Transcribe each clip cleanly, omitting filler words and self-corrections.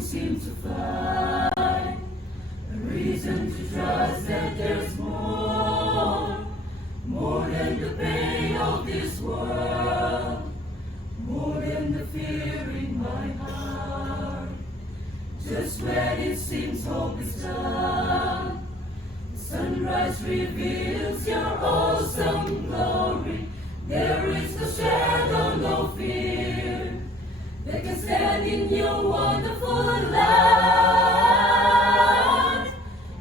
can't seem to find a reason to trust that there's more than the pain of this world, more than the fear in my heart. Just when it seems hope is gone, the sunrise reveals your awesome glory. There is no shadow, no fear that can stand in your wonderful light.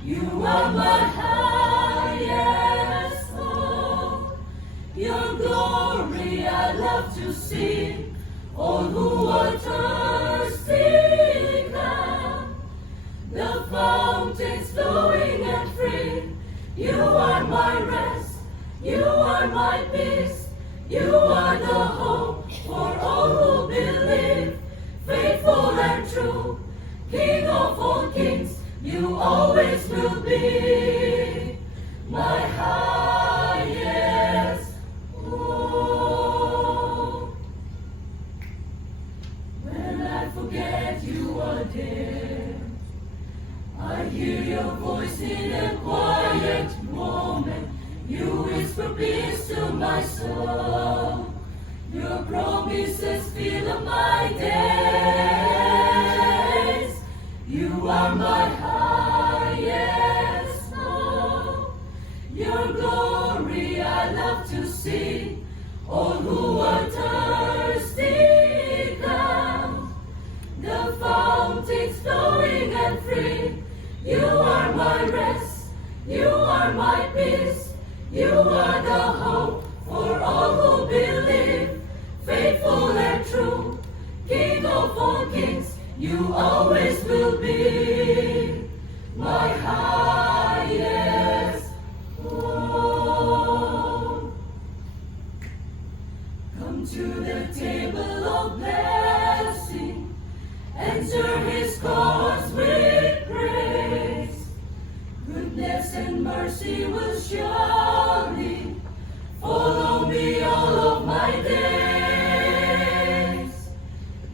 You are my highest hope. Your glory I love to see. All who are thirsty come. The fountains flowing and free. You are my rest. You are my peace. You are the hope for all who believe. Faithful and true, King of all kings, you always will be my highest hope. When I forget you are there, I hear your voice in a quiet moment. You whisper peace to my soul. Your promises fill up my days. You are my highest hope. Your glory I love to see. All who are thirsty come. The fountains flowing and free. You are my rest. You are my peace. You are the hope for all who believe. Faithful and true, King of all kings, you always will be my highest hope. Come to the table of blessing, enter his courts with praise. Goodness and mercy will surely follow me all of my days.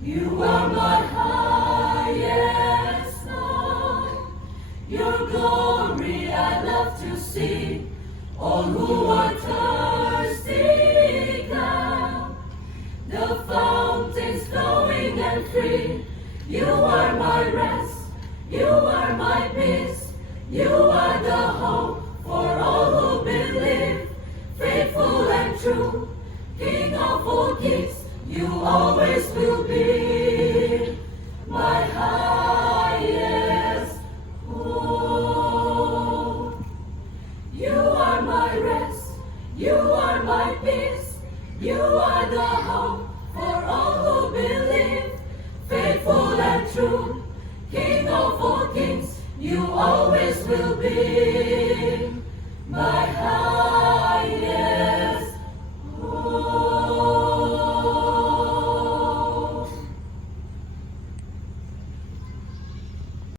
You are my highest hope. Your glory I love to see. All who are thirsty come. The fountains flowing and free. You are my rest. You are my peace. You are the hope for all who believe. Faithful and true, King of all kings, you always will be my highest hope. You are my rest, you are my peace, you are the hope for all who believe. Faithful and true, King of all kings, you always will be my highest